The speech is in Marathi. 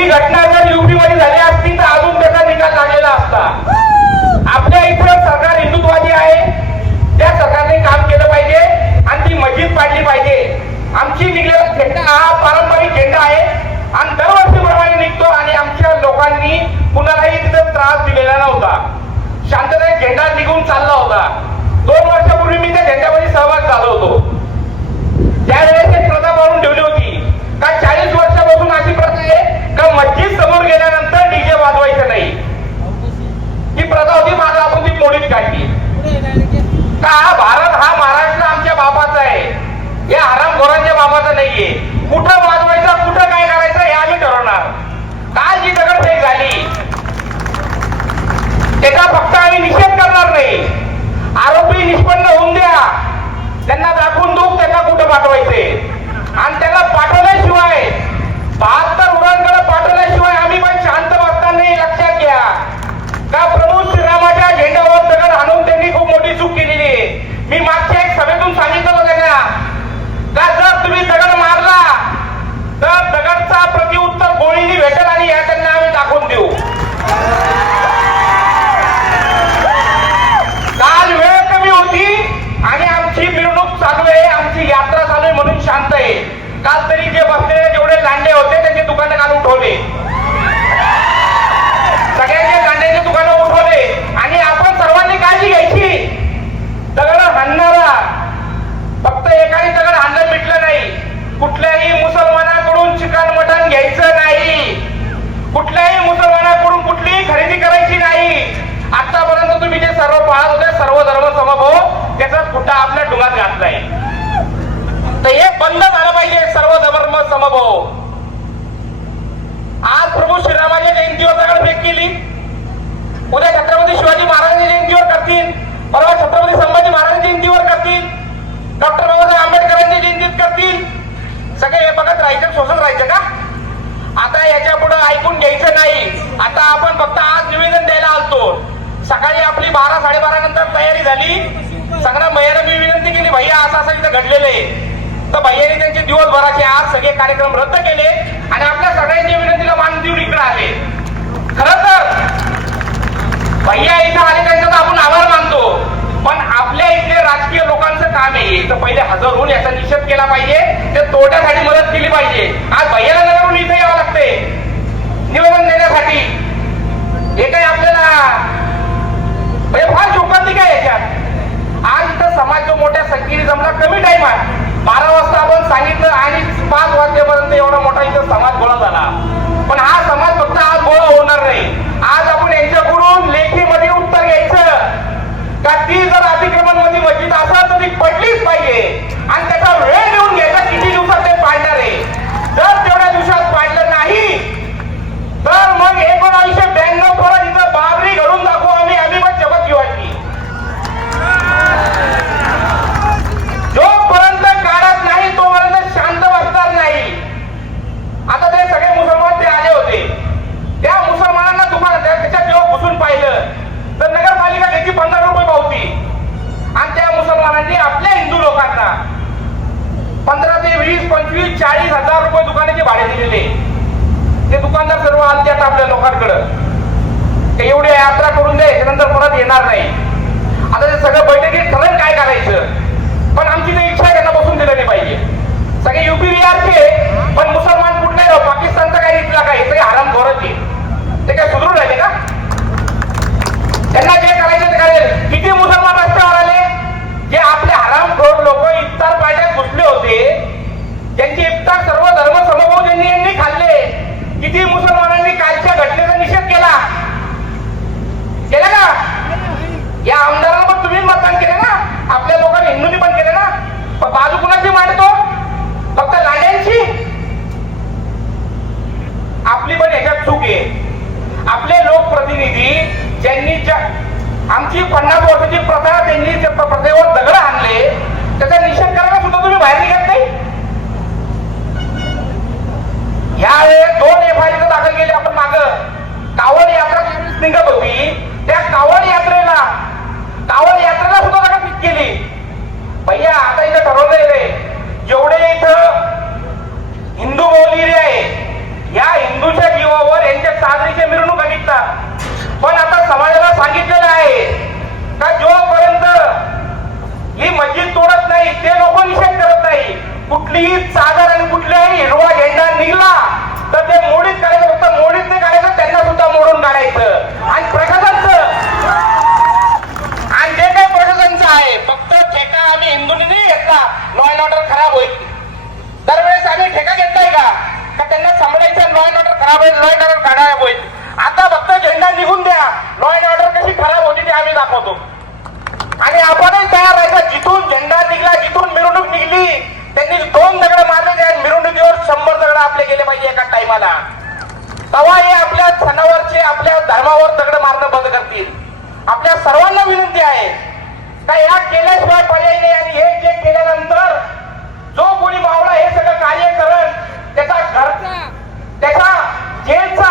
ही घटना जर युपी मध्ये झाली असती तर अजून त्याचा निकाल लागलेला असता. आपल्या इथं सरकार हिंदुत्ववादी आहे, त्या सरकारने काम केलं पाहिजे आणि ती मस्जिद पाडली पाहिजे. आमची निघलेला झेंडा हा पारंपरिक झेंडा आहे आणि दरवर्षीप्रमाणे निघतो आणि आमच्या लोकांनी कुणालाही तिथं त्रास दिलेला नव्हता. शांततेत झेंडा निघून चालला होता. 2 वर्षापूर्वी मी त्या झेंड्यामध्ये सहभाग झालो होतो. त्यावेळेस एक प्रथा पाळून ठेवली होती का 40 वर्षापासून अशी प्रथा आहे का मस्जिद समोर गेल्यानंतर डीजे वाजवायचं नाही. ही प्रथा होती, माझा आपण ती मोडीत काढली. का भारत हा महाराष्ट्र आमच्या बापाचा आहे, या हरामखोरांच्या बापाचा नाहीये. कुठं वाजवायचं कुठं काय करायचं हे आम्ही ठरवणार. काल जी दगडफेक झाली त्याचा फक्त आम्ही निषेध करणार नाही. आरोपी निष्पन्न होऊन द्या, त्यांना दाखवून देऊ त्यांना कुठं पाठवायचे आणि त्यांना पाठवल्याशिवाय 72 उडानकडे पाठवल्याशिवाय आम्ही पण शांत बसणार नाही. लक्षात घ्या का प्रभू श्रीरामाच्या झेंड्यावर दगड आणून त्यांनी खूप मोठी चूक केलेली आहे. मी मागच्या एक सभेतून सांगितलं होतं त्यांना का जर तुम्ही दगड मारला तर दगडचा प्रतिउत्तर गोळीने भेटेल आणि या त्यांना आम्ही दाखवून देऊ. काल वेळ कमी होती आणि आमची मिरवणूक चालू आहे, आमची यात्रा चालू आहे म्हणून शांत आहे. काल तरी जे बसलेले जेवढे लांडे होते त्यांची दुकानं काल उठवले, सगळ्यांचे लांड्याची दुकानं उठवले आणि आपण सर्वांनी काळजी घ्यायची. दगड हाणणारा फक्त एकाने दगड हाणलं मिटलं नाही. कुठल्याही मुसलमानाकडून चिकन मटण घ्यायचं नाही, कुठल्याही मुसलमानाकडून कुठलीही खरेदी करायची नाही. आतापर्यंत तुम्ही जे सर्व पाळत होते सर्व धर्म समभाव त्याचा खुटा आपल्या डोंगात घातलाय. तर हे बंद झालं पाहिजे सर्व धर्म समभाव. आज प्रभू श्रीरामाच्या जयंतीवर दगडफेक केली, उद्या छत्रपती शिवाजी महाराजांच्या जयंतीवर करतील, परवा छत्रपती संभाजी महाराजांच्या जयंतीवर करतील, डॉक्टर बाबासाहेब आंबेडकरांच्या जयंतीत करतील. सगळे हे बघत राहायचं, सोसत राहायचं का? आता याच्या पुढे ऐकून घ्यायचं नाही. आता आपण फक्त आज निवेदन द्यायला आलतो. सकाळी आपली 12-12:30 नंतर तयारी झाली. संग्राम भैयाने मी विनंती केली, भैया असं असं इथं घडलेलं आहे. तर भैयाने त्यांचे दिवसभराचे आज सगळे कार्यक्रम रद्द केले आणि आपल्या सगळ्यांच्या विनंतीला मान देऊन इकडे आले. खरं तर भैया इथं आले त्यांचा तर आपण आभार मानतो, पण आपल्या इथले राजकीय लोकांचं काम आहे तर पहिले हजर होऊन याचा निषेध केला पाहिजे, ते तोडण्यासाठी मदत केली पाहिजे. आज भैयाला नगरून इथे यावं लागते निवेदन देण्यासाठी. हे काही आपल्याला फार शोकांतिक आहे याच्यात. आज इथं समाज जो मोठ्या संख्येने जमला कमी टाइमात 12 वाजता आपण सांगितलं आणि 5 वाजेपर्यंत एवढा मोठा इथं समाज गोळा झाला. पण हा समाज फक्त आज गोळा होणार नाही. आज आपण यांच्याकडून लेखीमध्ये उत्तर घ्यायचं का ती जर अतिक्रमण मध्ये मस्जिद असेल तर ती पडलीच पाहिजे आणि त्याचा वेळ लिहून घ्यायचा किती दिवसात ते पाडणार आहे. जर तेवढ्या दिवसात पाडलं नाही तर मग 1992 परत इथं बाबरी घडून दाखवू आम्ही पण जगत घेवायची. जोपर्यंत काढत नाही तोपर्यंत शांत बसणार नाही. आता ते सगळे मुसलमान ते आले होते, त्या मुसलमानांना तुम्हाला त्याच्यात जेव्हा घुसून पाहिलं तर नगरपालिका घ्यायची 15 रुपये पावती आणि त्या मुसलमानांनी आपल्या हिंदू लोकांना 15 ते 20, 25, 40 हजार रुपये दुकानाचे भाडे दिलेले. ते दुकानदार सर्व आलत्यात आपल्या लोकांकडं एवढी यात्रा करून दे नंतर परत येणार नाही. आता ते सगळं बैठकीत ठरवून काय करायचं, पण आमची ते इच्छा त्यांना बसून दिलं नाही पाहिजे. सगळे युपी बिहारचे पण मुसलमान कुठले पाकिस्तानचा काही इथला काय सगळे हरामखोराचे ते काय सुधरून राहिले का? त्यांना जे करायचं ते करेल. किती मुसलमान रस्त्यावर आले जे आपले हरामखोर लोक इफ्तार पार्ट्यात घुसले होते, ज्यांची इफ्तार सर्व धर्म समभाव यांनी खाल्ले. किती मुसलमानांनी कालच्या घटनेचा निषेध केला का? या आमदारांना पण तुम्ही मतदान केले ना, आपल्या लोकांनी हिंदूंनी पण केले ना. बाजू कुणाची मांडतो? फक्त लांड्यांची. आपली पण याच्यात चूक आहे. आपले लोकप्रतिनिधी ज्यांनी आमची 50 वर्षाची प्रथा त्यांनी प्रथेवर दगड आणले त्याचा निषेध करायला सुद्धा तुम्ही बाहेर निघत नाही. यावेळेस 2 FIR दाखल केले आपण माग. कावड यात्रा निघत होती त्या कावड यात्रेला सुद्धा दगड केली. भैया आता इथं ठरवलेलं आहे जेवढे इथं हिंदू बोललेले आहे या हिंदूच्या जीवा गायब होईल. आता फक्त झेंडा निघून द्या, लॉ अँड ऑर्डर कशी खराब होती ते आम्ही दाखवतो. आणि आपणही तयार राहायचं. जिथून झेंडा निघला, जिथून मिरवणूक निघली, त्यांनी 2 दगड मारले आणि मिरवणुकीवर 100 दगड आपले गेले पाहिजे एका टाइमाला. तेव्हा हे आपल्या सणावरचे, आपल्या धर्मावर दगड मारणं बंद करतील. आपल्या सर्वांना विनंती आहे का या केल्याशिवाय पर्याय नाही. आणि हे जे केल्यानंतर जो कोणी मावळा हे सगळं कार्य करत त्याचा घरचा, त्याचा जेलचा